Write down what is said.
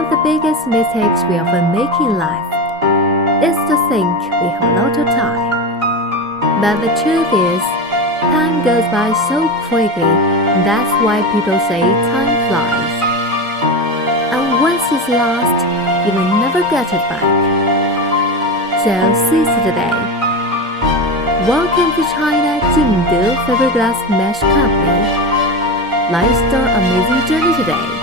of the biggest mistakes we often make in life is to think we have a lot of time. But the truth is, time goes by so quickly, that's why people say time flies. And once it's lost, you will never get it back. So seize the day. Welcome to China Jingde Fiberglass Mesh Company. Let's start an amazing journey today.